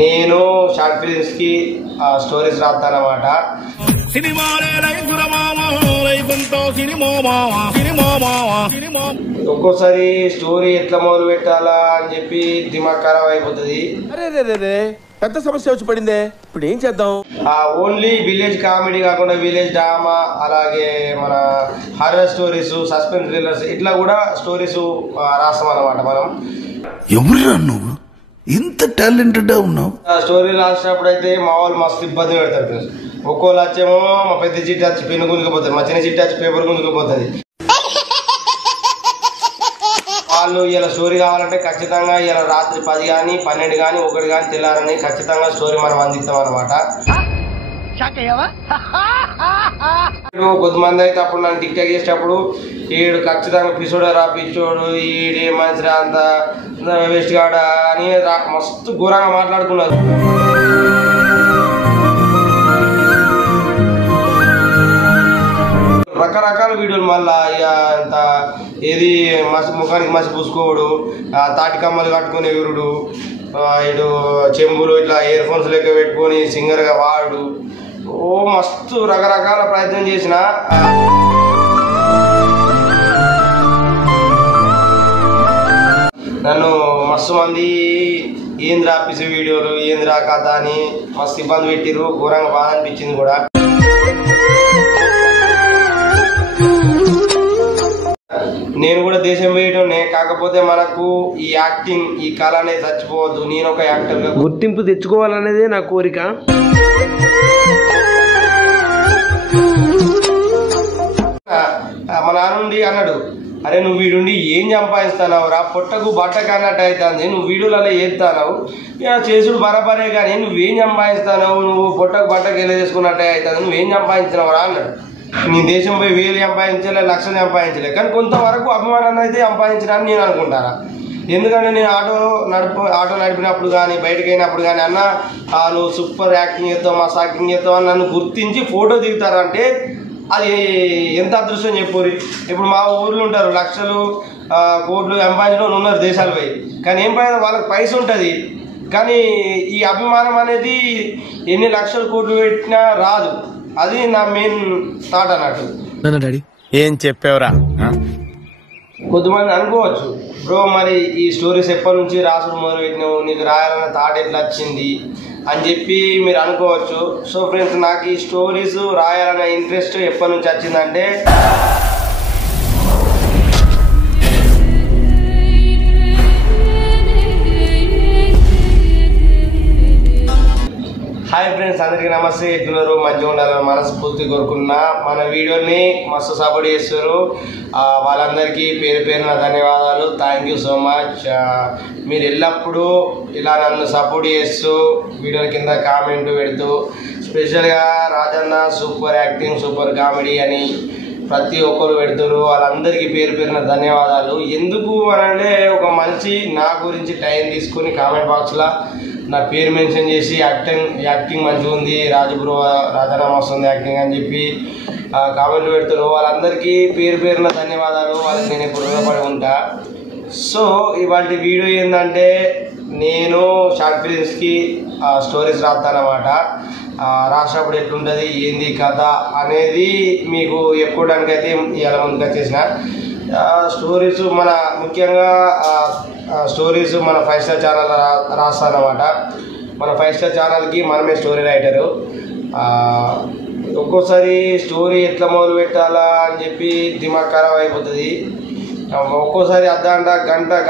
నేను short films కి stories రాస్తానన్నమాట. ఒక్కోసారి స్టోరీ ఎట్లా మొదలు పెట్టాలా అని చెప్పి దిమాగ్ ఖరాబ్ అయిపోతుంది. పెద్ద సమస్య వచ్చి పడిందే, ఇప్పుడు ఏం చేద్దాం? ఓన్లీ విలేజ్ కామెడీ కాకుండా విలేజ్ డ్రామా, అలాగే మన హారర్ స్టోరీస్, సస్పెన్స్ థ్రిల్లర్స్ ఇట్లా కూడా స్టోరీస్ రాస్తాం అన్నమాట. మనం ఎవరురా నువ్వు ఇంత టాలెంటెడ్ ఉన్నావు? స్టోరీ రాసినప్పుడు అయితే మా వాళ్ళు మస్తు ఇబ్బంది పెడతారు ఫ్రెండ్స్. ఒక్కోళ్ళు వచ్చేమో మా పెద్ద చిట్టి వచ్చి పెన్ను గుంజుకుపోతుంది, మా చిన్న చిట్టి వచ్చి పేపర్ గుంజుకుపోతుంది. వాళ్ళు ఇలా స్టోరీ కావాలంటే ఖచ్చితంగా ఇలా రాత్రి 10 కానీ 12 కానీ 1 కానీ తెల్లారని ఖచ్చితంగా స్టోరీ మనం అందిస్తాం అనమాట. కొంతమంది అయితే అప్పుడు నన్ను టిక్ టాక్ చేసేటప్పుడు ఈడు ఖచ్చితంగా పిసోడు రా పిచ్చోడు, ఈడు మంచిరా అంత వేస్ట్ కాడా అని మస్తు ఘోరంగా మాట్లాడుకున్నారు. రకరకాల వీడియోలు మళ్ళా ఇక అంత ఏది ముఖానికి మసి పూసుకోవడు, తాటి కమ్మలు కట్టుకుని ఎగురుడు, ఇటు చెంబులు ఇట్లా ఇయర్ ఫోన్స్ లెక్క పెట్టుకొని సింగర్గా వాడు, ఓ మస్తు రకరకాల ప్రయత్నం చేసిన. నన్ను మస్తు మంది ఏంద్రా పిసి వీడియోలు ఏంద్రా కథ అని మస్తు ఇబ్బంది పెట్టిరు, ఘోరంగా బాధ అనిపించింది కూడా. నేను కూడా దేశం వేయటమే, కాకపోతే మనకు ఈ యాక్టింగ్ ఈ కళ అనేది చచ్చిపోవద్దు. నేను ఒక యాక్టర్గా గుర్తింపు తెచ్చుకోవాలనేదే నా కోరిక. మా నాన్నుండి అన్నాడు, అరే నువ్వు వీడుండి ఏం సంపాదిస్తావు రా, పొట్టకు బట్టకు అన్నట్టు అవుతుంది, నువ్వు వీడియోలలో ఏస్తావు చేసుడు బరాబరే కానీ నువ్వేం సంపాదిస్తావు, నువ్వు పొట్టకు బట్టకు వెళ్ళి చేసుకున్నట్టే అవుతుంది, నువ్వేం సంపాదించినావు రా అన్నాడు. నీ దేశం పోయి 1000 సంపాదించలే, 1,00,000 సంపాదించలే, కానీ కొంతవరకు అభిమానాన్ని అయితే సంపాదించడానికి నేను అనుకుంటాను. ఎందుకంటే నేను ఆటో నడిపినప్పుడు కానీ బయటకు అయినప్పుడు కానీ అన్న నువ్వు సూపర్ యాక్టింగ్ చేస్తావు, మస్తు యాక్టింగ్ చేస్తావు అని నన్ను గుర్తించి ఫోటో దిగుతారంటే అది ఎంత అదృష్టం చెప్పురి. ఇప్పుడు మా ఊర్లో ఉంటారు లక్షలు కోట్లు సంపాదించడం ఉన్నారు దేశాలు పోయి, కానీ ఏం పైన వాళ్ళకి పైస ఉంటుంది, కానీ ఈ అభిమానం అనేది ఎన్ని లక్షల కోట్లు పెట్టినా రాదు. అది నా మెయిన్ థాట్ అన్నట్టు. డాడీ ఏం చెప్పావురా? కొంతమంది అనుకోవచ్చు, బ్రో మరి ఈ స్టోరీస్ ఎప్పటి నుంచి రాసుడు మొదలు పెట్టినావు, నీకు రాయాలన్న థాట్ ఎట్లా వచ్చింది అని చెప్పి మీరు అనుకోవచ్చు. సో ఫ్రెండ్స్, నాకు ఈ స్టోరీస్ రాయాలన్న ఇంట్రెస్ట్ ఎప్పటి నుంచి వచ్చిందంటే హాయ్ ఫ్రెండ్స్, అందరికీ నమస్తే. ఎట్లున్నారు? మంచిగా ఉండాలని మనస్ఫూర్తి కోరుకున్నా. మన వీడియోని మస్తు సపోర్ట్ చేస్తారు, వాళ్ళందరికీ పేరు పేరున ధన్యవాదాలు. Thank you so much. మీరు ఎల్లప్పుడూ ఇలా నన్ను సపోర్ట్ చేస్తూ వీడియోల కింద కామెంట్ పెడుతూ, స్పెషల్గా Rajanna super acting super comedy అని ప్రతి ఒక్కరు పెడుతున్నారు. వాళ్ళందరికీ పేరు పేరున ధన్యవాదాలు. ఎందుకు అనంటే ఒక మనిషి నా గురించి టైం తీసుకొని కామెంట్ బాక్స్లో నా పేరు మెన్షన్ చేసి యాక్టింగ్ మంచిగా ఉంది, రాజన్న వస్తుంది యాక్టింగ్ అని చెప్పి కామెంట్లు పెడుతున్నారు. వాళ్ళందరికీ పేరు పేరున ధన్యవాదాలు. వాళ్ళకి నేను ఎప్పుడు రుణపడి ఉంటా. సో ఇవాళ వీడియో ఏంటంటే నేను షార్ట్ ఫిలిమ్స్కి స్టోరీస్ రాస్తానన్నమాట. రాసినప్పుడు ఎట్లుంటుంది ఏంది కథ అనేది మీకు చెప్పుకోవడానికైతే ఇలా ముందుకు వచ్చేసిన. స్టోరీస్ మన ముఖ్యంగా స్టోరీస్ మన 5 స్టార్ ఛానల్ రాస్తానన్నమాట. మన 5 స్టార్ ఛానల్కి మనమే స్టోరీ రైటరు. ఒక్కోసారి స్టోరీ ఎట్లా మొదలు పెట్టాలా అని చెప్పి దిమాగ్ ఖరాబ్ అయిపోతుంది. ఒక్కోసారి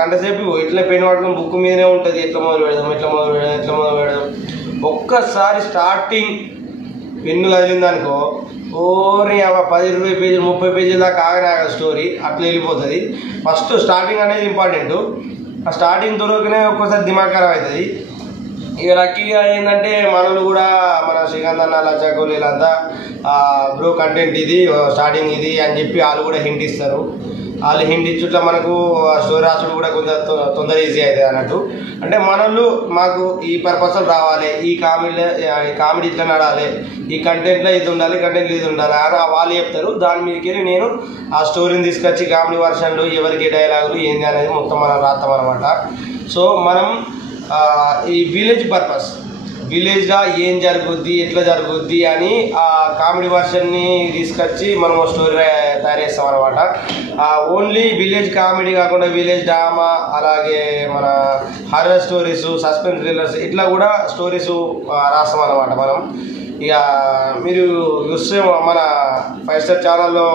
గంట సేపు ఇట్లా పెన్ పట్టుకుని బుక్ మీదనే ఉంటుంది, ఎట్లా మొదలు పెడదాం. ఒక్కసారి స్టార్టింగ్ పెన్ను కదిలిందనుకో, ఓరి 10, 20 పేజీలు 30 పేజీల దాకా ఆగనే స్టోరీ అట్లా వెళ్ళిపోతుంది. ఫస్ట్ స్టార్టింగ్ అనేది ఇంపార్టెంట్. ఆ స్టార్టింగ్ దొరకనే ఒక్కోసారి దిమాగ్ ఖరాబ్ అవుతుంది. ఇక లక్కీగా ఏంటంటే మనలు కూడా మన శ్రీకాంత్ అన్న లచ్చాకోలు వీళ్ళంతా బ్రో కంటెంట్ ఇది స్టార్టింగ్ ఇది అని చెప్పి వాళ్ళు కూడా హింట్ ఇస్తారు. వాళ్ళు హింట్ ఇచ్చుట్లా మనకు స్టోరీ రాసుడు కూడా కొంచెం తొందర ఈజీ అవుతుంది అన్నట్టు. అంటే మనలు మాకు ఈ పర్పస్లో రావాలి, ఈ కామెడీ ఇట్లా నడాలి, ఈ కంటెంట్లో ఇది ఉండాలి, కంటెంట్లో ఇది ఉండాలి అని వాళ్ళు చెప్తారు. దాని మీదకి నేను ఆ స్టోరీని తీసుకొచ్చి కామెడీ వర్షన్లు ఎవరికి డైలాగులు ఏంది అనేది మొత్తం మనం రాస్తాం అనమాట. సో మనం ఈ విలేజ్ పర్పస్, విలేజ్లో ఏం జరుగుద్ది, ఎట్లా జరుగుద్ది అని ఆ కామెడీ వర్షన్ని తీసుకొచ్చి మనం స్టోరీ తయారు చేస్తాం అనమాట. ఓన్లీ విలేజ్ కామెడీ కాకుండా విలేజ్ డ్రామా, అలాగే మన హారర్ స్టోరీస్, సస్పెన్స్ థ్రిల్లర్స్ ఇట్లా కూడా స్టోరీస్ రాస్తాం అనమాట మనం. ఇక మీరు చూస్తే మన 5 స్టార్ ఛానల్లో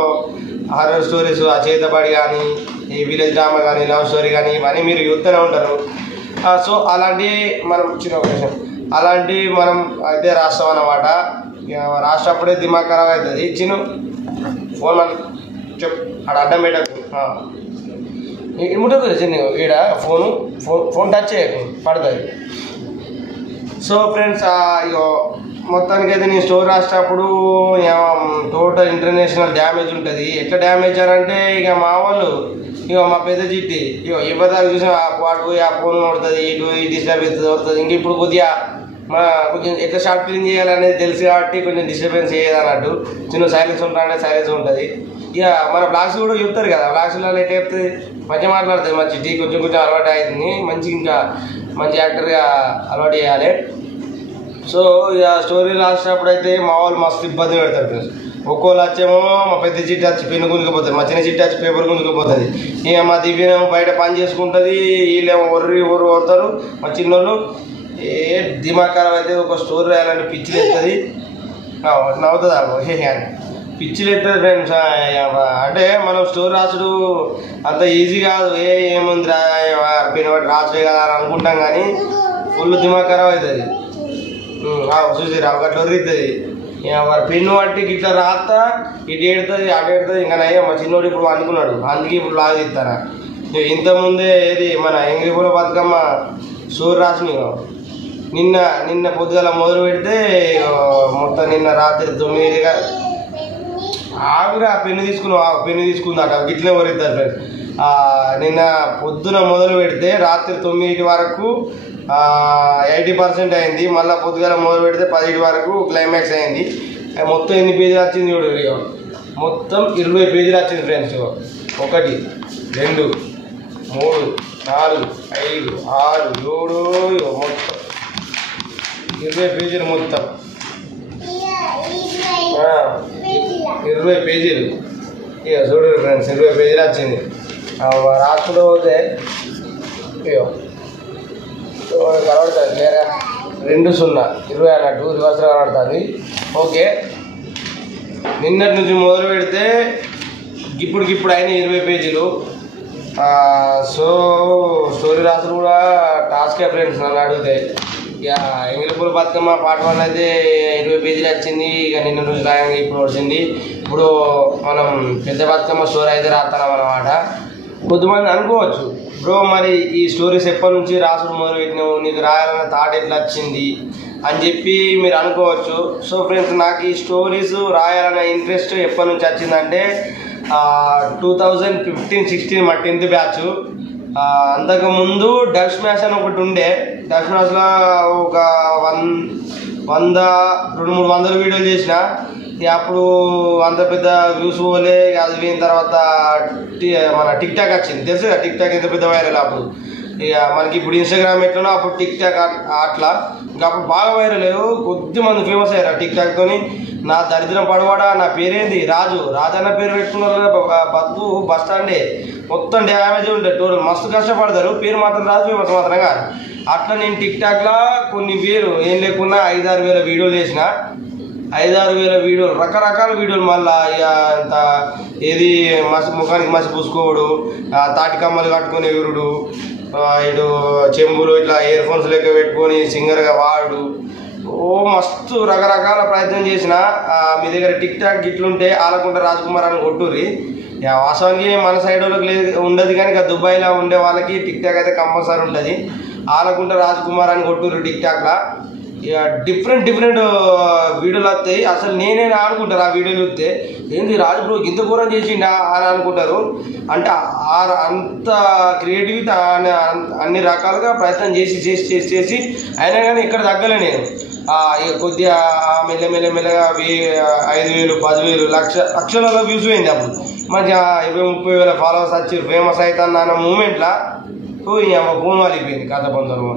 హారర్ స్టోరీస్, ఆ చేతబడి కానీ, ఈ విలేజ్ డ్రామా కానీ, లవ్ స్టోరీ కానీ ఇవన్నీ మీరు చూస్తూనే ఉంటారు. సో అలాంటివి మనం చిన్న అవకాశం అలాంటివి మనం అయితే రాస్తాం అన్నమాట. రాసినప్పుడే దిమాగ్ ఖరాబ్ అవుతుంది. చిన్న ఫోన్ మన చెప్ అక్కడ అడ్డం పెట్టకు, ఇముంటుంది చిన్న ఈడ ఫోన్ టచ్ చేయకు పడుతుంది. సో ఫ్రెండ్స్, ఇగో మొత్తానికి అయితే నేను స్టోరీ రాసేటప్పుడు టోటల్ ఇంటర్నేషనల్ డ్యామేజ్ ఉంటుంది. ఎట్లా డ్యామేజ్ అంటే ఇక మా వాళ్ళు మా పెద్ద చిట్టి ఇవ్వదాకా చూసిన వాడు పోయి ఆ ఫోన్ కొడుతుంది, ఇటు డిస్టర్బెన్స్ అవుతుంది. ఇంక ఇప్పుడు కొద్దిగా కొంచెం ఎట్లా షార్ట్ ఫిల్మ్ చేయాలనేది తెలుసు కాబట్టి కొంచెం డిస్టర్బెన్స్ చేయదు అన్నట్టు. చిన్న సైలెన్స్ ఉంటానంటే సైలెన్స్ ఉంటుంది. ఇక మన బ్లాగ్స్ కూడా చెప్తారు కదా, బ్లాగ్స్లో ఎట్లా చెప్తుంది, మంచిగా మాట్లాడుతుంది. మా చిట్టి కొంచెం అలవాటు అవుతుంది, ఇంకా మంచి యాక్టర్గా అలవాటు చేయాలి. సో ఇక స్టోరీ రాసినప్పుడు అయితే మా వాళ్ళు మస్తు ఇబ్బంది పెడతారు ఫ్రెండ్స్. ఒక్కోళ్ళు వచ్చేమో మా పెద్ద చిట్టి వచ్చి పెన్ను గుంజుకుపోతుంది, మా చిన్న చిట్టి వచ్చి పేపర్ గుంజుకుపోతుంది. ఇక మా దివ్యనేమో బయట పని చేసుకుంటుంది, వీళ్ళేమో ఒర్రు కొడతారు. మా చిన్నోళ్ళు దిమాగ్ ఖరాబ్ అయితే ఒక స్టోరీ రాయాలంటే పిచ్చిలు ఎత్తుంది, నవ్వుతుంది అని పిచ్చిలు ఎత్తుంది ఫ్రెండ్స్. అంటే మనం స్టోరీ రాసుడు అంత ఈజీ కాదు. ఏముంది రాసుడే కదా అని అనుకుంటాం, కానీ ఫుల్ దిమాగ్ ఖరాబ్ అవుతుంది. చూసిరా ఒక డొర్రి అవుతుంది. మరి పెన్ను పట్టి ఇట్లా రాస్తా ఇటు ఏడుతుంది అటు ఏడుతుంది. ఇంకా నయ్యా మా చిన్నోడు ఇప్పుడు అనుకున్నాడు, అందుకే ఇప్పుడు లాగా తీస్తారా. ఇంతకుముందే ఏది మన ఎంగిలిపూల బతుకమ్మ స్టోరీ రాసిన నిన్న పొద్దుగల మొదలు పెడితే మొత్తం నిన్న రాత్రి 9 ఆగురా పెన్ను తీసుకుందట గిట్లే వరిస్తారు ఫ్రెండ్స్. నిన్న పొద్దున మొదలు పెడితే రాత్రి 9 వరకు 80% అయింది. మళ్ళీ పొద్దుగల మొదలు పెడితే 10 వరకు క్లైమాక్స్ అయింది. మొత్తం ఎన్ని పేజీలు వచ్చింది చూడు, మొత్తం 20 పేజీలు వచ్చింది ఫ్రెండ్స్. 1 2 3 4 5 6 7 మొత్తం 20 పేజీలు, మొత్తం 20 పేజీలు. ఇక చూడు ఫ్రెండ్స్, 20 పేజీలు వచ్చింది. రాసుకుంటూ పోతే కనబడుతుంది లేదా 2-0 20 అన్నట్టు రివర్స్లో కనబడుతుంది. ఓకే, నిన్నటి నుంచి మొదలు పెడితే ఇప్పుడు అయిన 20 పేజీలు. సో స్టోరీ రాసులు కూడా టాస్కే ఫ్రెండ్స్ నన్ను అడిగితే. ఇక ఎంగిలిపూల బతుకమ్మ పార్ట్ 1 అయితే 20 పేజీలు వచ్చింది. ఇక నిన్న రోజు రాయంగా ఇప్పుడు వచ్చింది. ఇప్పుడు మనం పెద్ద బతుకమ్మ స్టోరీ అయితే రాస్తున్నాం అన్నమాట. కొద్దిమంది అనుకోవచ్చు, బ్రో మరి ఈ స్టోరీస్ ఎప్పటి నుంచి రాసుడు మొదలు పెట్టినావు, నీకు రాయాలన్న థాట్ ఎట్లా వచ్చింది అని చెప్పి మీరు అనుకోవచ్చు. సో ఫ్రెండ్స్, నాకు ఈ స్టోరీస్ రాయాలన్న ఇంట్రెస్ట్ ఎప్పటి నుంచి వచ్చిందంటే 2015-16 మా 10th బ్యాచ్. అంతకుముందు డబ్ స్మాష్ అని ఒకటి ఉండే. డబ్ స్మాష్లో ఒక 100-200 వీడియోలు చేసిన. అప్పుడు అంత పెద్ద వ్యూస్ పోలే. అది పోయిన తర్వాత మన టిక్ టాక్ వచ్చింది, తెలుసు కదా టిక్ టాక్ ఎంత పెద్ద వైరల్. అప్పుడు ఇక మనకి ఇప్పుడు ఇన్స్టాగ్రామ్ ఎట్లనో అప్పుడు టిక్ టాక్ అట్లా. ఇంకా అప్పుడు బాగా వైరల్ అయ్యారు, కొద్దిమంది ఫేమస్ అయ్యారు టిక్ టాక్తో. నా దరిద్రం పడవాడా, నా పేరేంది రాజు అన్న పేరు పెట్టుకున్న బతుకు బస్ స్టాండే మొత్తం డ్యామేజ్ ఉంటుంది. టోటల్ మస్తు కష్టపడతారు, పేరు మాత్రం రాజు, ఫేమస్ మాత్రం కాదు. అట్లా నేను టిక్ టాక్లో కొన్ని వేరు ఏం లేకున్నా 5-6 వేల వీడియోలు చేసిన. 5-6 వేల వీడియోలు, రకరకాల వీడియోలు. మళ్ళీ ఇక అంత ఏది ముఖానికి మసి పూసుకోవడు, తాటి కమ్మలు కట్టుకొని ఎగురుడు, ఇటు చెంబులు ఇట్లా ఇయర్ ఫోన్స్ లెక్క పెట్టుకొని సింగర్గా వాడు. మస్తు రకరకాల ప్రయత్నం చేసిన. మీ దగ్గర టిక్ టాక్ గిట్లుంటే ఆలకుంట రాజ్కుమార్ అని కొట్టుర్రి. వాస్తవానికి మన సైడ్ వాళ్ళకి లేదు ఉండదు, కానీ ఇక దుబాయ్లో ఉండే వాళ్ళకి టిక్ టాక్ అయితే కంపల్సరీ ఉంటుంది. ఆలకుంట రాజ్కుమార్ అని కొట్టుర్రి టిక్ టాక్లో. ఇక డిఫరెంట్ వీడియోలు వస్తాయి. అసలు నేనే అనుకుంటారు ఆ వీడియోలు చూస్తే, ఏంది రాజు బ్రో ఇంత ఘోరం చేసిండా అని అనుకుంటారు. అంటే అంత క్రియేటివిటీ అన్ని రకాలుగా ప్రయత్నం చేసి అయినా కానీ ఇక్కడ తగ్గలే నేను. ఇక కొద్దిగా మెల్లగా 5,000, 10,000, లక్షలలో వ్యూస్ పోయింది. అప్పుడు మంచిగా 20-30 వేల ఫాలోవర్స్ వచ్చి ఫేమస్ అవుతాను అన్న మూమెంట్లో ఫోన్ వాలిపోయింది కథ పొందరు.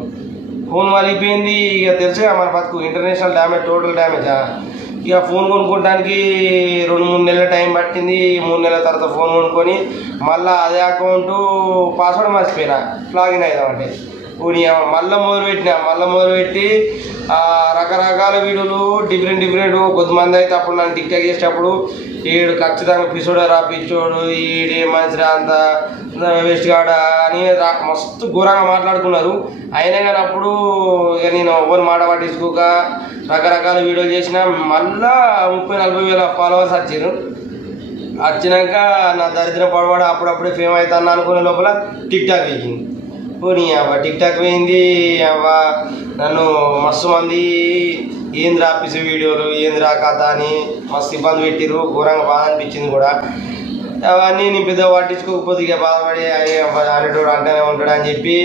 ఫోన్ వలిగిపోయింది. ఇక తెలుసుగా మన బతుకు ఇంటర్నేషనల్ డ్యామేజ్, టోటల్ డ్యామేజ్. ఇక ఫోన్ కొనుక్కోవడానికి 2-3 నెలల టైం పట్టింది. 3 నెలల తర్వాత ఫోన్ కొనుక్కొని మళ్ళీ అదే అకౌంటు పాస్వర్డ్ మర్చిపోయినా, లాగిన్ అవుదామంటే మళ్ళీ మొదలుపెట్టి రకరకాల వీడియోలు డిఫరెంట్. కొంతమంది అయితే అప్పుడు నన్ను టిక్టాక్ చేసేటప్పుడు ఈడు ఖచ్చితంగా పిసోడు రా, పిచ్చోడు, ఈడే మంచిరా, అంత వేస్ట్ కాడ అని మస్తు ఘోరంగా మాట్లాడుకున్నారు. అయినా కానీ అప్పుడు ఇక నేను ఎవరు మాట పట్టించుకోక రకరకాల వీడియోలు చేసిన. మళ్ళా 30-40 వేల ఫాలోవర్స్ వచ్చారు. వచ్చినాక నా దరిద్రం పడబడ అప్పుడప్పుడే ఫేమ్ అవుతాను అనుకునే లోపల టిక్టాక్ వేయింది. పోనీ టిక్టాక్ పోయింది. నన్ను మస్తు మంది ఏంద్రా పిసి వీడియోలు, ఏంద్రా కథ అని మస్తు ఇబ్బంది పెట్టిరు. ఘోరంగా బాధ అనిపించింది కూడా. అవన్నీ నేను పెద్ద పట్టించుకోకపోతే ఇక బాధపడి అనేటోడు అంటూనే ఉంటాడు అని చెప్పి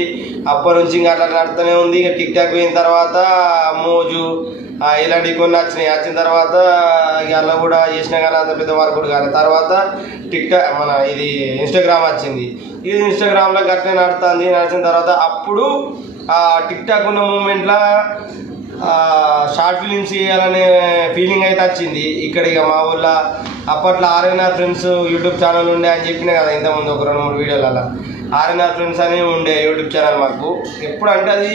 అప్పటి నుంచి ఇంకా అట్లా నడుతూనే ఉంది. ఇక టిక్టాక్ పోయిన తర్వాత మోజు ఇలాంటివి కొన్ని వచ్చిన తర్వాత ఇక అలా కూడా చేసినా కానీ అంత పెద్ద వర్కుడు కానీ తర్వాత టిక్టాక్ మన ఇది ఇన్స్టాగ్రామ్ వచ్చింది. ఇది ఇన్స్టాగ్రామ్లో గట్లే నడిచిన తర్వాత అప్పుడు టిక్టాక్ ఉన్న మూమెంట్లో షార్ట్ ఫిలిమ్స్ చేయాలనే ఫీలింగ్ అయితే వచ్చింది. ఇక్కడ ఇక మా ఊళ్ళో అప్పట్లో ఆర్ఎన్ఆర్ ఫ్రెండ్స్ యూట్యూబ్ ఛానల్ ఉండే అని చెప్పినా కదా ఇంతకుముందు ఒక 2-3 వీడియోలలో. ఆర్ఎన్ఆర్ ఫ్రెండ్స్ అని ఉండే యూట్యూబ్ ఛానల్ మాకు. ఎప్పుడు అంటే అది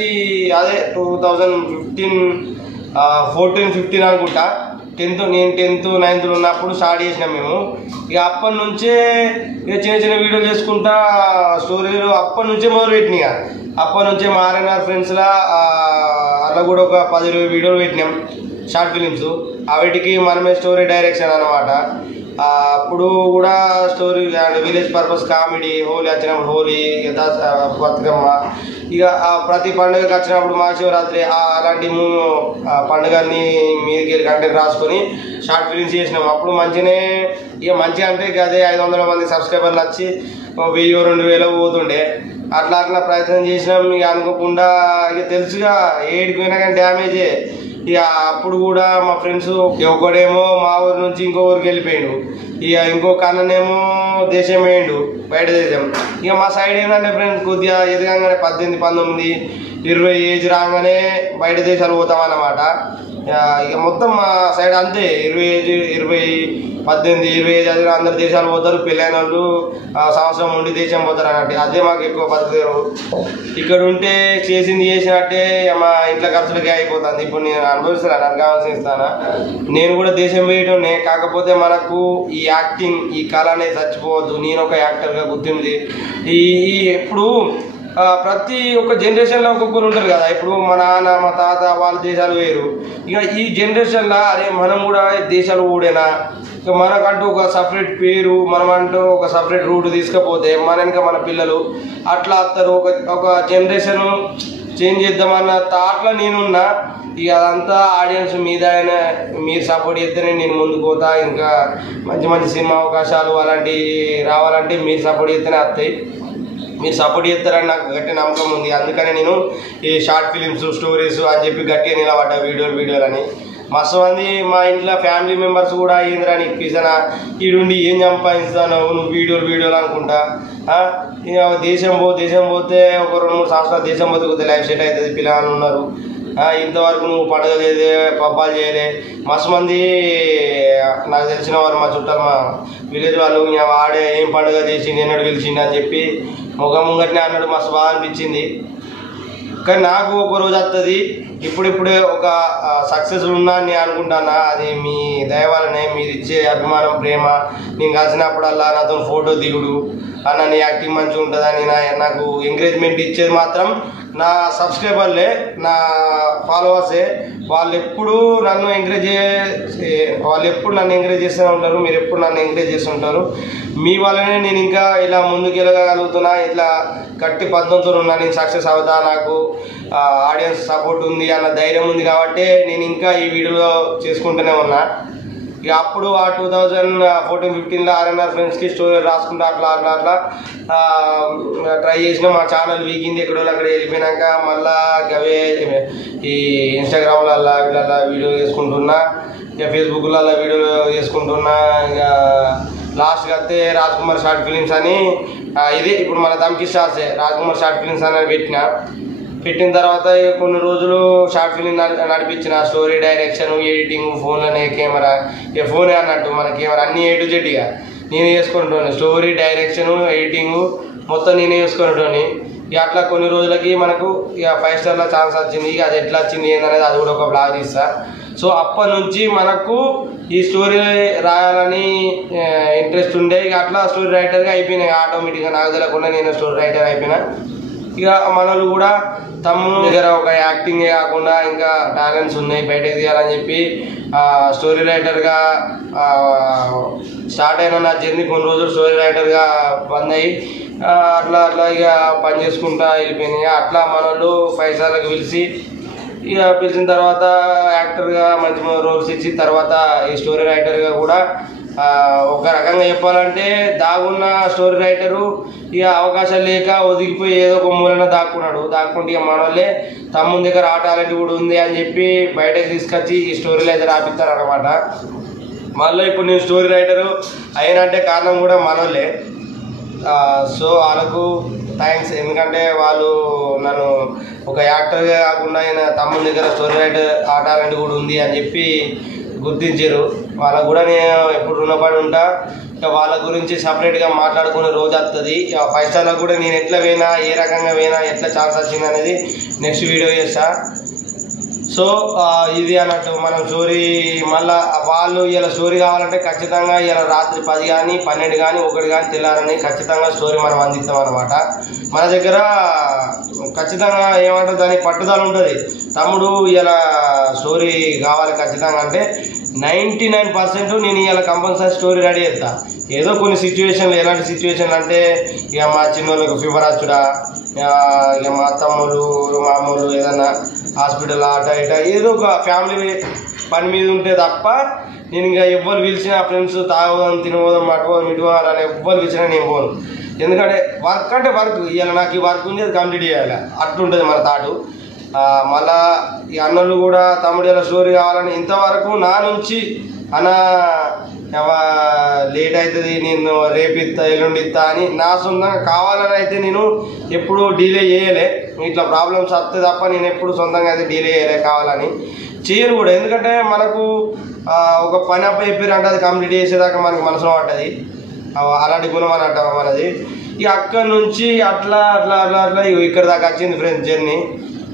అదే 2014-15 అనుకుంటా. నేను 10th 9th ఉన్నప్పుడు స్టార్ట్ చేసినాం మేము. ఇక అప్పటి నుంచే ఇక చిన్న వీడియోలు చేసుకుంటా స్టోరీలు అప్పటి నుంచే మొదలుపెట్టినాయి. అప్పటి నుంచే మా ఆర్ఎన్ఆర్ ఫ్రెండ్స్లా అలా కూడా ఒక 10-20 వీడియోలు పెట్టినాం షార్ట్ ఫిలిమ్స్. వాటికి మనమే స్టోరీ డైరెక్షన్ అనమాట. అప్పుడు కూడా story village purpose comedy, Holi వచ్చినప్పుడు హోలీ, బతుకమ్మ, ఇక ప్రతి పండుగకి వచ్చినప్పుడు మహాశివరాత్రి అలాంటి పండుగల్ని మీదకి కంటెంట్ రాసుకొని షార్ట్ ఫిలిమ్స్ చేసినాం. అప్పుడు మంచిగా అంటే అదే 500 మంది సబ్స్క్రైబర్లు వచ్చి 1000-2000 పోతుండే. అట్లా ప్రయత్నం చేసినాం. ఇక అనుకోకుండా ఇక తెలుసుగా ఏడికి పోయినా కానీ డ్యామేజే. ఇక అప్పుడు కూడా మా ఫ్రెండ్స్ ఒకడేమో మా ఊరి నుంచి ఇంకో ఊరికి వెళ్ళిపోయాడు. ఇక ఇంకొక అన్ననేమో దేశం వేయండు, బయట దేశం. ఇక మా సైడ్ ఏంటంటే ఫ్రెండ్స్ కొద్దిగా ఎదగంగానే 18-19-20 ఏజ్ రాగానే బయట దేశాలు పోతామన్నమాట. ఇక మొత్తం మా సైడ్ అంతే 20 ఏజ్ 18-20 ఏజ్ అది అందరు దేశాలు పోతారు. పెళ్ళైన వాళ్ళు సంవత్సరం ఉండి దేశం పోతారు అన్నట్టు. అదే మాకు ఎక్కువ బతుకుతారు. ఇక్కడ ఉంటే చేసినట్టే మా ఇంట్లో ఖర్చులకే అయిపోతుంది. ఇప్పుడు నేను అనుభవిస్తాను, నాకు కావాల్సిన ఇస్తాను. నేను కూడా దేశం వేయటం. కాకపోతే మనకు ఈ యాక్టింగ్, ఈ కళ అనేది చచ్చిపోవద్దు. నేను ఒక యాక్టర్గా గుర్తింది. ఎప్పుడు ప్రతి ఒక్క జనరేషన్లో ఒక్కొక్కరు ఉంటారు కదా. ఇప్పుడు మా నాన్న, మా తాత వాళ్ళ దేశాలు వేరు. ఇక ఈ జనరేషన్లో అరే మనం కూడా దేశాలు కూడేనా, ఇక మనకంటూ ఒక సపరేట్ పేరు, మనమంటూ ఒక సపరేట్ రూట్ తీసుకపోతే మన వెనక మన పిల్లలు అట్లా వస్తారు. ఒక జనరేషన్ చేంజ్ చేద్దామన్న థాట్లో నేనున్నా. ఇక అదంతా ఆడియన్స్ మీద మీరు సపోర్ట్ చేస్తేనే నేను ముందుకు పోతా. ఇంకా మంచి సినిమా అవకాశాలు అలాంటివి రావాలంటే మీరు సపోర్ట్ చేస్తేనే వస్తాయి. మీరు సపోర్ట్ చేస్తారని నాకు గట్టి నమ్మకం ఉంది. అందుకనే నేను ఈ షార్ట్ ఫిలిమ్స్, స్టోరీస్ అని చెప్పి గట్టిగా నిలబడ్డా వీడియోలు అని. మస్తు మంది మా ఇంట్లో ఫ్యామిలీ మెంబర్స్ కూడా ఏందిరా నీకు పిసనా, ఈడుండి ఏం సంపాదిస్తాను నువ్వు వీడియోలు అనుకుంటా. ఇక దేశం పోతే ఒక 2-3 సంవత్సరాలు దేశం పోతే లైఫ్ సెట్ అవుతుంది, పిల్లలు ఉన్నారు. ఇంతవరకు నువ్వు పండుగ చేయలే, పబ్బాలు చేయలే. మస్తు మంది నాకు తెలిసిన వారు మా చుట్టాలు, మా విలేజ్ వాళ్ళు ఆడే ఏం పండుగ చేసి నేను పిలిచింది అని చెప్పి ముంగట్నే అన్నాడు. మస్తు బాగా అనిపించింది. కానీ నాకు ఒక రోజు వస్తుంది. ఇప్పుడిప్పుడే ఒక సక్సెస్ ఉన్నా నేను అనుకుంటానా. అది మీ దయ వల్లనే, మీరు ఇచ్చే అభిమానం, ప్రేమ. నేను కలిసినప్పుడల్లా నాతో ఫోటో దిగుడు, అన్న నీ యాక్టింగ్ మంచిగా ఉంటుందని నాకు ఎంకరేజ్మెంట్ ఇచ్చేది మాత్రం నా సబ్స్క్రైబర్లే, నా ఫాలోవర్సే. వాళ్ళు ఎప్పుడు నన్ను ఎంకరేజ్ చేస్తూనే ఉంటారు. మీరు ఎప్పుడు నన్ను ఎంకరేజ్ చేస్తుంటారు. మీ వల్లనే నేను ఇంకా ఇలా ముందుకు వెళ్ళగలుగుతున్నా. ఇట్లా గట్టి పద్ధతితో ఉన్నా, నేను సక్సెస్ అవుతా. నాకు ఆడియన్స్ సపోర్ట్ ఉంది అన్న ధైర్యం ఉంది కాబట్టి నేను ఇంకా ఈ వీడియోలో చేసుకుంటూనే ఉన్నా. ఇక అప్పుడు 2014-15లో ఆర్ఎన్ఆర్ ఫ్రెండ్స్కి స్టోరీ రాసుకుంటా అట్లా ట్రై చేసిన. మా ఛానల్ వీకింది, ఎక్కడో అక్కడ వెళ్ళిపోయినాక మళ్ళా అవే ఈ ఇన్స్టాగ్రామ్లలో వీళ్ళ వీడియో చేసుకుంటున్నా, ఇక ఫేస్బుక్లలో వీడియో చేసుకుంటున్నా. ఇక లాస్ట్కి వస్తే రాజ్ కుమార్ షార్ట్ ఫిలిమ్స్ అని ఇదే ఇప్పుడు మన దమ్కి స్టార్సే రాజ్ కుమార్ షార్ట్ ఫిలిమ్స్ అని పెట్టిన. పెట్టిన తర్వాత కొన్ని రోజులు షార్ట్ ఫిలిం నడిపించిన, స్టోరీ డైరెక్షన్, ఎడిటింగ్, ఫోన్లోనే కెమెరా, ఇక ఫోనే అన్నట్టు మన కెమెరా అన్నీ A to Z ఇక నేనే చేసుకుంటాను. స్టోరీ డైరెక్షన్, ఎడిటింగ్ మొత్తం నేనే చేసుకునేటోని. ఇక అట్లా కొన్ని రోజులకి మనకు ఇక 5 స్టార్లో ఛాన్స్ వచ్చింది. ఇక అది ఎట్లా వచ్చింది ఏందనేది అది కూడా ఒక బ్లాగ్ తీస్తా. సో అప్పటి నుంచి మనకు ఈ స్టోరీ రాయాలని ఇంట్రెస్ట్ ఉండే. ఇక అట్లా స్టోరీ రైటర్గా అయిపోయినాయి ఆటోమేటిక్గా, నాకు తెలియకుండా నేను స్టోరీ రైటర్ అయిపోయినా. ఇక మనలు కూడా తమ దగ్గర ఒక యాక్టింగే కాకుండా ఇంకా టాలెంట్స్ ఉన్నాయి బయటకు తీయాలని చెప్పి స్టోరీ రైటర్గా స్టార్ట్ అయిన నా జర్నీ కొన్ని రోజులు స్టోరీ రైటర్గా బంద్ అయ్యి అట్లా ఇక పని చేసుకుంటా వెళ్ళిపోయినాయి. అట్లా మనలు 5 సార్లకు పిలిచిన తర్వాత యాక్టర్గా మంచి రోల్స్ ఇచ్చి తర్వాత ఈ స్టోరీ రైటర్గా కూడా ఒక రకంగా చెప్పాలంటే దాగున్న స్టోరీ రైటరు ఇక అవకాశాలు లేక ఒదిగిపోయి ఏదో ఒక మూలన దాక్కుంటే ఇక మనోళ్ళే తమ్ముని దగ్గర ఆ టాలెంట్ కూడా ఉంది అని చెప్పి బయటకు తీసుకొచ్చి ఈ స్టోరీలు అయితే రాపిస్తారు అనమాట. మళ్ళీ ఇప్పుడు నేను స్టోరీ రైటరు అయినంటే కారణం కూడా మనోళ్ళే. సో వాళ్ళకు థ్యాంక్స్, ఎందుకంటే వాళ్ళు నన్ను ఒక యాక్టర్గా కాకుండా ఆయన తమ్ముని దగ్గర స్టోరీ రైటర్ ఆ టాలెంట్ కూడా ఉంది అని చెప్పి గుర్తించారు. వాళ్ళకు కూడా నేను ఎప్పుడు రుణపడి ఉంటా. ఇక వాళ్ళ గురించి సపరేట్గా మాట్లాడుకునే రోజు వస్తుంది. 5 స్టార్లకు కూడా నేను ఎట్లా పోయినా, ఏ రకంగా పోయినా, ఎట్లా ఛాన్స్ వచ్చింది అనేది నెక్స్ట్ వీడియో చేస్తా. సో ఇది అన్నట్టు మనం స్టోరీ మళ్ళీ వాళ్ళు ఇలా స్టోరీ కావాలంటే ఖచ్చితంగా ఇలా రాత్రి 10 కానీ 12 కానీ 1 కానీ తెల్లారని ఖచ్చితంగా స్టోరీ మనం అందిస్తాం అనమాట. మన దగ్గర ఖచ్చితంగా ఏమంటారు దానికి పట్టుదల ఉంటుంది. తమ్ముడు ఇలా స్టోరీ కావాలి ఖచ్చితంగా అంటే 99% నేను ఇలా కంపల్సరీ స్టోరీ రెడీ చేస్తా. ఏదో కొన్ని సిచ్యువేషన్లు, ఎలాంటి సిచ్యువేషన్లు అంటే ఇక మా చిన్నోళ్ళకి ఫీవర్ వచ్చుడా, ఇక మా తమ్ముడు మామూలు ఏదన్నా హాస్పిటల్ అట ఇట ఏదో ఒక ఫ్యామిలీ పని మీద ఉంటే తప్ప నేను ఇంకా ఎవ్వరు పిలిచినా ఫ్రెండ్స్ తాగోదాం తినబోదాం అటుపోదాం ఇటుపోదాం అని ఎవ్వరు పిలిచినా నేను పోను. ఎందుకంటే వర్క్ అంటే వర్క్, ఇలా నాకు ఈ వర్క్ ఉంది అది కంప్లీట్ చేయాలి అట్లుంటుంది మన తాటు. మళ్ళా ఈ అన్నలు కూడా తమ్ముడు ఇలా స్టోరీ కావాలని ఇంతవరకు నా నుంచి అన్న లేట్ అవుతుంది నేను రేపు ఇస్తా ఎల్లుండి ఇస్తా అని నా సొంతంగా కావాలని అయితే నేను ఎప్పుడు డీలే చేయలే. ఇట్లా ప్రాబ్లమ్స్ వస్తే తప్ప నేను ఎప్పుడు సొంతంగా అయితే డీలే చేయలే, కావాలని చేయను కూడా. ఎందుకంటే మనకు ఒక పని అప్ప చెప్పారంటే అది కంప్లీట్ చేసేదాకా మనకు మనసులో పడ్డది, అలాంటి గుణం అని అంటాం మనది. ఇక అక్కడి నుంచి అట్లా ఇక్కడ దాకా వచ్చింది ఫ్రెండ్స్ జర్నీ.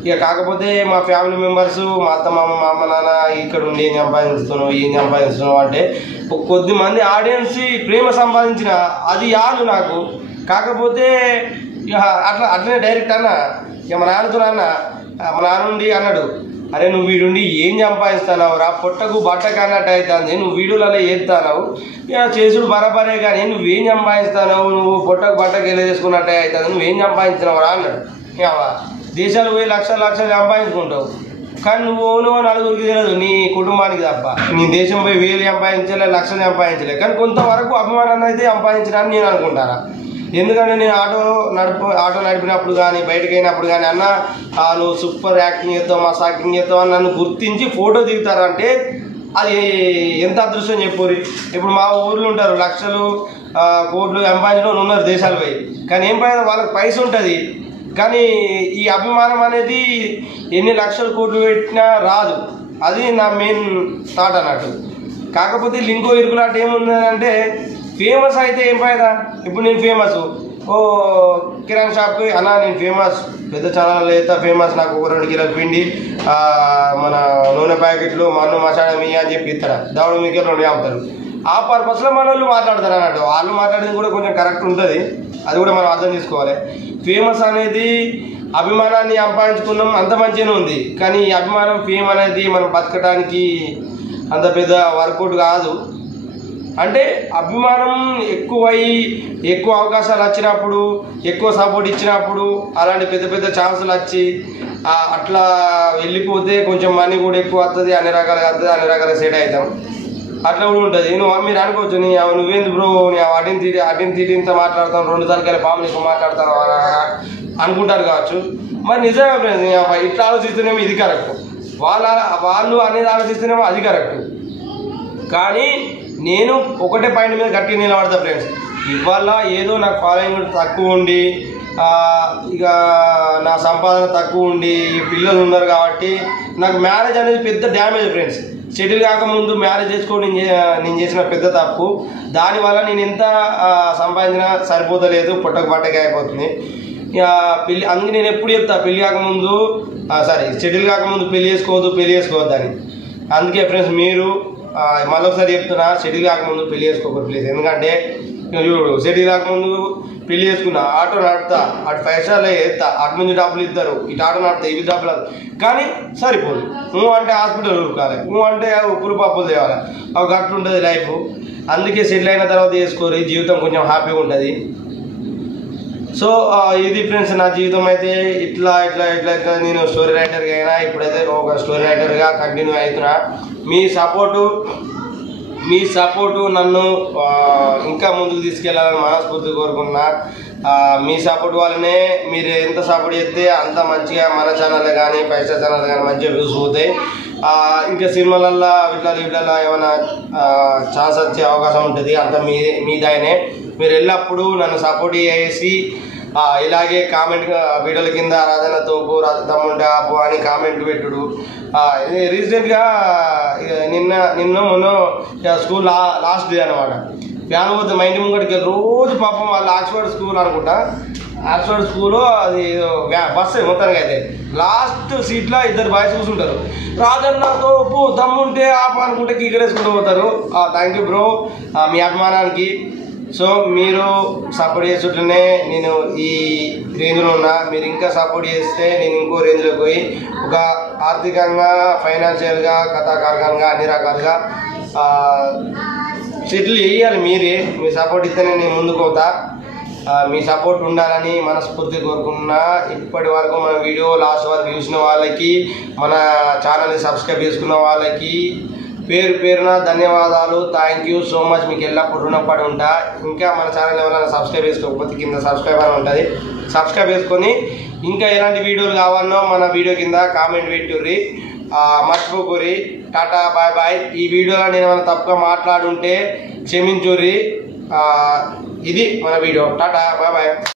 ఇక కాకపోతే మా ఫ్యామిలీ మెంబర్స్ మా అత్త మామ మా అమ్మ నాన్న ఇక్కడ ఉండి ఏం సంపాదిస్తున్నావు అంటే కొద్ది మంది ఆడియన్స్ ప్రేమ సంపాదించిన అది యాదు నాకు. కాకపోతే ఇక అట్లనే డైరెక్ట్ అన్న ఇక మా నాన్నతో మా నాన్న నుండి అన్నాడు, అరే నువ్వు వీడుండి ఏం సంపాదిస్తున్నావు రా, పొట్టకు బట్టకు అన్నట్టు అవుతుంది, నువ్వు వీడియోలలో ఏడుతున్నావు, ఇక చేసుడు బరాబరే కానీ నువ్వేం సంపాదిస్తున్నావు, నువ్వు పొట్టకు బట్టకు వెళ్ళి చేసుకున్నట్టే అవుతుంది, నువ్వేం సంపాదించినావు రా అన్నాడు. ఇక దేశాలు పోయి లక్షలు సంపాదించుకుంటావు కానీ నువ్వు నలుగురికి తెలియదు నీ కుటుంబానికి తప్ప. నీ దేశం పోయి 1000 సంపాదించలే, లక్షలు సంపాదించలే, కానీ కొంతవరకు అభిమానాన్ని అయితే సంపాదించడానికి నేను అనుకుంటాను. ఎందుకంటే నేను ఆటో నడిపినప్పుడు కానీ బయటకు అయినప్పుడు కానీ అన్న నువ్వు సూపర్ యాక్టింగ్ చేస్తావు, మస్తు యాక్టింగ్ చేస్తావు అని నన్ను గుర్తించి ఫోటో దిగుతారంటే అది ఎంత అదృష్టం చెప్పురి. ఇప్పుడు మా ఊర్లో ఉంటారు లక్షలు కోట్లు సంపాదించడం ఉన్నారు దేశాలు పోయి, కానీ ఏం పైన వాళ్ళకి పైస ఉంటుంది కానీ ఈ అభిమానం అనేది ఎన్ని లక్షల కోట్లు పెట్టినా రాదు. అది నా మెయిన్ థాట్ అన్నట్టు. కాకపోతే లింకో ఇరుకులాట ఏముందంటే ఫేమస్ అయితే ఏం ఫైదా. ఇప్పుడు నేను ఫేమస్ కిరాణా షాప్కి అన్న నేను ఫేమస్ పెద్ద ఛానల్ అయితే ఫేమస్, నాకు ఒక 2 కిలోల పిండి మన నూనె ప్యాకెట్లు మన్ను మసాలా మీ అని చెప్పి ఇస్తారా, దావుడు మీకు 2 అమ్ముతారు. ఆ పర్పస్లో మన వాళ్ళు మాట్లాడతారు అన్నట్టు. వాళ్ళు మాట్లాడేది కూడా కొంచెం కరెక్ట్ ఉంటుంది, అది కూడా మనం అర్థం చేసుకోవాలి. ఫేమస్ అనేది అభిమానాన్ని సంపాదించుకున్నాం అంత మంచిగానే ఉంది, కానీ ఈ అభిమానం ఫేమ్ అనేది మనం బతకడానికి అంత పెద్ద వర్కౌట్ కాదు. అంటే అభిమానం ఎక్కువ అవకాశాలు వచ్చినప్పుడు, ఎక్కువ సపోర్ట్ ఇచ్చినప్పుడు, అలాంటి పెద్ద ఛాన్సులు వచ్చి అట్లా వెళ్ళిపోతే కొంచెం మనీ కూడా ఎక్కువ వస్తుంది, అన్ని రకాలుగా వస్తుంది, అన్ని రకాలుగా సెట్ అవుతాం. అట్లా కూడా ఉంటుంది. మీరు అనుకోవచ్చు నువ్వేంది బ్రో అటిని తీటింత మాట్లాడతాం, 2 తలకాయల పాము నీకు మాట్లాడతాను అనుకుంటారు కావచ్చు. మరి నిజంగా ఫ్రెండ్స్ ఇట్లా ఆలోచిస్తేనేమో ఇది కరెక్ట్, వాళ్ళు అనేది ఆలోచిస్తేనేమో అది కరెక్ట్. కానీ నేను ఒకటే పాయింట్ మీద గట్టిగా నిలబడతా ఫ్రెండ్స్. ఇవాళ ఏదో నాకు ఫాలోయింగ్ తక్కువ ఉండి ఇక నా సంపాదన తక్కువ ఉండి పిల్లలు ఉన్నారు కాబట్టి నాకు మ్యారేజ్ అనేది పెద్ద డ్యామేజ్ ఫ్రెండ్స్. షెడ్యూల్ కాకముందు మ్యారేజ్ చేసుకోవడం నేను చేసిన పెద్ద తప్పు. దానివల్ల నేను ఎంత సంపాదించినా సరిపోతలేదు, పొట్టకు పట్టగా అయిపోతుంది. ఇక అందుకే నేను ఎప్పుడు చెప్తా పెళ్ళి కాకముందు షెడ్యూల్ కాకముందు పెళ్లి చేసుకోవద్దు అని. అందుకే ఫ్రెండ్స్ మీరు మళ్ళొకసారి చెప్తున్నా, షెడ్యూల్ కాకముందు పెళ్లి చేసుకోకూడదు ప్లీజ్. ఎందుకంటే చూడు, షెడ్యూల్ కాకముందు పెళ్లి చేసుకున్నా, ఆటో నడుపుతా, అటు 5 స్టార్లో వేస్తా, అటు నుంచి డబ్బులు ఇస్తారు, ఇటు ఆటో నడుపుతా, ఇవి డబ్బులు కానీ సరిపోదు. నువ్వు అంటే హాస్పిటల్ ఉరకాలి, నువ్వు అంటే ఉప్పులు పప్పులు తేవాలి, ఒక గట్టు ఉంటుంది లైఫ్. అందుకే సెటిల్ అయిన తర్వాత చేసుకోరు, జీవితం కొంచెం హ్యాపీగా ఉంటుంది. సో ఇది ఫ్రెండ్స్ నా జీవితం అయితే ఇట్లా నేను స్టోరీ రైటర్గా అయినా ఇప్పుడైతే ఒక స్టోరీ రైటర్గా కంటిన్యూ అవుతున్నా. మీ సపోర్టు నన్ను ఇంకా ముందుకు తీసుకెళ్ళాలని మనస్ఫూర్తి కోరుకున్నా. మీ సపోర్ట్ వల్లనే మీరు ఎంత సపోర్ట్ చేస్తే అంత మంచిగా మన ఛానల్ కానీ పైసా ఛానల్ కానీ మంచిగా వ్యూస్ పోతాయి. ఇంకా సినిమాలల్లో వీటిలో ఏమైనా ఛాన్స్ వచ్చే అవకాశం ఉంటుంది. అంత మీదనే మీరు ఎల్లప్పుడూ నన్ను సపోర్ట్ చేసి ఇలాగే కామెంట్ వీడియోల కింద రాజన్న తోపు తమ్ముంటే ఆపు అని కామెంట్ పెట్టుడు. రీసెంట్గా మొన్న స్కూల్ లాస్ట్ డే అనమాట. ఫ్యాన్ పోతే మా ఇంటి ముంగడికి రోజు పాపం వాళ్ళు ఆక్స్ఫర్డ్ స్కూల్ అనుకుంటా, ఆక్స్ఫర్డ్ స్కూలు అది బస్సు మొత్తానికి అయితే లాస్ట్ సీట్లో 2 బాయ్స్ కూర్చుంటారు. రాజన్న తోపు తమ్ముంటే ఆపు అనుకుంటే కీకరేసుకుంటూ పోతారు. థ్యాంక్ యూ బ్రో మీ అభిమానానికి. సో మీరు సపోర్ట్ చేస్తుంటేనే నేను ఈ రేంజ్లో ఉన్నా. మీరు ఇంకా సపోర్ట్ చేస్తే నేను ఇంకో రేంజ్లోకి పోయి ఒక ఆర్థికంగా, ఫైనాన్షియల్గా, కథాకారకంగా అన్ని రకాలుగా సెటిల్ చేయాలి. మీ సపోర్ట్ ఇస్తేనే నేను ముందుకు పోతా. మీ సపోర్ట్ ఉండాలని మనస్ఫూర్తి కోరుకున్నా. ఇప్పటి వరకు మన వీడియో లాస్ట్ వరకు చూసిన వాళ్ళకి, మన ఛానల్ని సబ్స్క్రైబ్ చేసుకున్న వాళ్ళకి పేరున ధన్యవాదాలు. Thank you so much. మీకు ఎల్లప్పుడు రుణపడి ఉంటా. ఇంకా మన ఛానల్ ఎవరైనా సబ్స్క్రైబ్ చేసుకోకపోతే కింద సబ్స్క్రైబ్ అని ఉంటుంది, సబ్స్క్రైబ్ చేసుకొని ఇంకా ఎలాంటి వీడియోలు కావాలనో మన వీడియో కింద కామెంట్ పెట్టుర్రి. మర్చిపోకూరి. Tata bye bye. ఈ వీడియోలో నేను ఏమైనా తప్పుగా మాట్లాడుంటే క్షమించుర్రి. ఇది మన వీడియో. Tata bye bye.